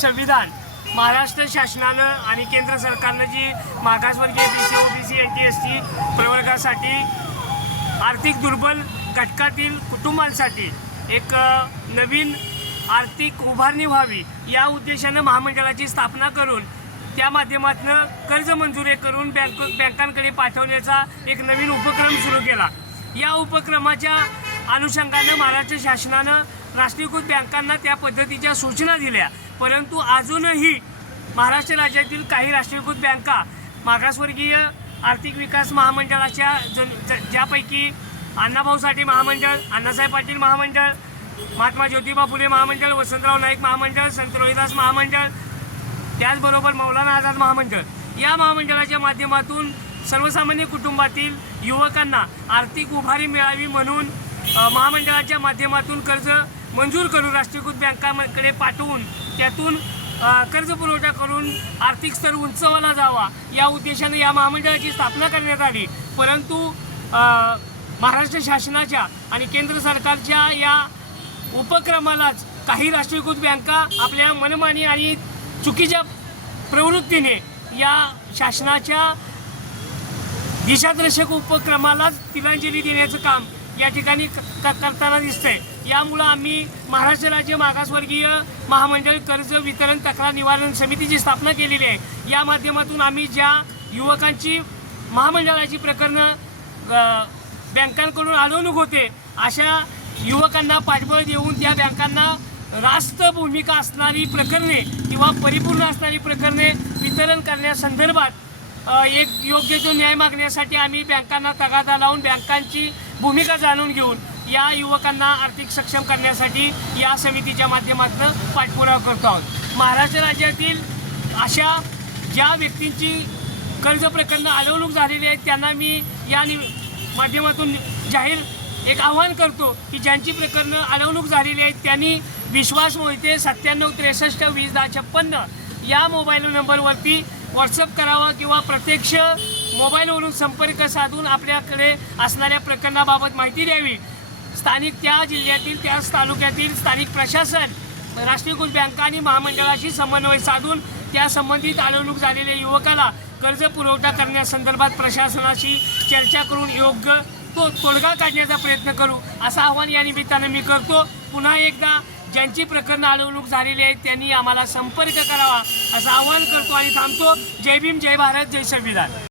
संविधान. महाराष्ट्र शासनानं आणि केंद्र सरकारनं जी मागासवर्गीय B C O B C N T S T प्रवर्गासाठी आर्थिक दुर्बल घटकातील कुटुंबांसाठी एक नवीन आर्थिक उभारणी व्हावी या उद्देशानं महामंडळाची स्थापना करून त्या माध्यमातून कर्ज मंजुरी करून बँक बँकांकडे पाठवण्याचा एक नवीन उपक्रम सुरू केला. या उपक्रमाच्या अनुषंगानं महाराष्ट्र शासनानं राष्ट्रीयकृत बँकांना त्या पद्धतीच्या सूचना दिल्या. परंतु अजूनही महाराष्ट्र राज्यातील काही राष्ट्रीयकृत बँका मागासवर्गीय आर्थिक विकास महामंडळाच्या जन ज- ज्यापैकी अण्णाभाऊ साठे महामंडळ अण्णासाहेब पाटील महामंडळ महात्मा ज्योतिबा फुले महामंडळ वसंतराव नाईक महामंडळ संत रोहिदास महामंडळ त्याचबरोबर मौलाना आझाद महामंडळ. या महामंडळाच्या माध्यमातून सर्वसामान्य कुटुंबातील युवकांना आर्थिक उभारी मिळावी म्हणून महामंडळाच्या माध्यमातून कर्ज मंजूर करून राष्ट्रीयकृत बँकांकडे पाठवून त्यातून कर्ज पुरवठा करून आर्थिक स्तर उंचवला जावा या उद्देशाने या महामंडळाची स्थापना करण्यात आली. परंतु महाराष्ट्र शासनाच्या आणि केंद्र सरकारच्या या उपक्रमालाच काही राष्ट्रीयकृत बँका आपल्या मनमानी आणि चुकीच्या प्रवृत्तीने या शासनाच्या दिशादर्शक उपक्रमालाच तिलांजली देण्याचं काम या ठिकाणी करताना दिसतंय. यामुळं आम्ही महाराष्ट्र राज्य मागासवर्गीय महामंडळ कर्ज वितरण तक्रार निवारण समितीची स्थापना केलेली आहे. या माध्यमातून आम्ही ज्या युवकांची महामंडळाची प्रकरणं बँकांकडून अडवणूक होते अशा युवकांना पाठबळ देऊन त्या बँकांना रास्त भूमिका असणारी प्रकरणे किंवा परिपूर्ण असणारी प्रकरणे वितरण करण्यासंदर्भात एक योग्य तो न्याय मागण्यासाठी आम्ही बँकांना तगादा लावून बँकांची भूमिका जाणून घेऊन या युवकांना आर्थिक सक्षम करण्यासाठी या समितीच्या माध्यमातून पाठपुरावा करतो आहोत. महाराष्ट्र राज्यातील अशा ज्या व्यक्तींची कर्ज प्रकरणं अडवणूक झालेली आहेत त्यांना मी या नि माध्यमातून जाहीर एक आव्हान करतो की ज्यांची प्रकरणं अडवणूक झालेली आहेत त्यांनी विश्वास मोहिते सत्त्याण्णव त्रेसष्ट वीस दहा छप्पन्न या मोबाईल नंबरवरती व्हॉट्सअप करावा किंवा प्रत्यक्ष मोबाईलवरून संपर्क साधून आपल्याकडे असणाऱ्या प्रकरणाबाबत माहिती द्यावी. स्थानिक त्या जिल्ह्यातील त्या तालुक्यातील स्थानिक प्रशासन राष्ट्रीयकृत बँका आणि महामंडळाशी समन्वय साधून त्या संबंधित अडवणूक झालेल्या युवकाला कर्ज पुरवठा करण्यासंदर्भात प्रशासनाशी चर्चा करून योग्य तो तोडगा काढण्याचा प्रयत्न करू असं आव्हान या निमित्तानं मी करतो. पुन्हा एकदा ज्यांची प्रकरणं अडवणूक झालेली आहेत त्यांनी आम्हाला संपर्क करावा असं आवाहन करतो आणि थांबतो. जय भीम जय भारत जय संविधान.